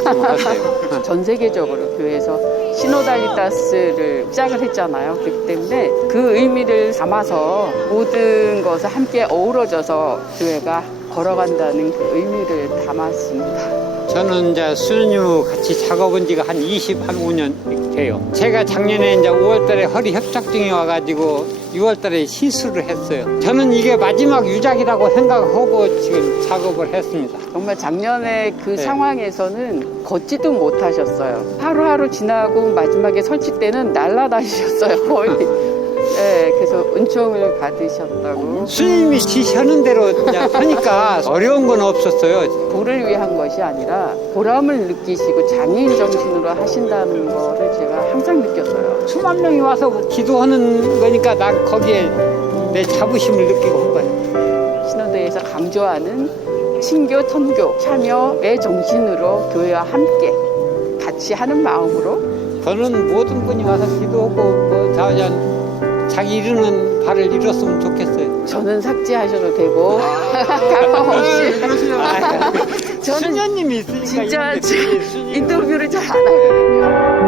말씀하세요. 전 세계적으로 교회에서 시노달리타스를 시작을 했잖아요. 그렇기 때문에 그 의미를 담아서 모든 것을 함께 어우러져서 교회가 걸어간다는 그 의미를 담았습니다. 저는 이제 수녀님 같이 작업한 지가 한 25년 돼요. 제가 작년에 이제 5월달에 허리 협착증이 와가지고 6월달에 시술을 했어요. 저는 이게 마지막 유작이라고 생각하고 지금 작업을 했습니다. 정말 작년에 그 네. 상황에서는 걷지도 못하셨어요. 하루하루 지나고 마지막에 설치 때는 날아다니셨어요, 거의. 네, 그래서 은총을 받으셨다고. 수님이 지시하는 대로 이제 하니까 어려운 건 없었어요. 도를 위한 것이 아니라 보람을 느끼시고 장애인 정신으로 하신다는 거를 제가 항상 느꼈어요. 수만 명이 와서 기도하는 거니까 난 거기에 내 자부심을 느끼고 한 거예요. 신호대에서 강조하는 친교, 선교, 참여의 정신으로 교회와 함께 같이 하는 마음으로 저는 모든 분이 와서 기도하고 자기 이루는 바를 이뤘으면 좋겠어요. 저는 삭제하셔도 되고 가감없이 저는 수녀님이 있으니까 진짜 이런 데 수녀님. 인터뷰를 잘 안 하거든요.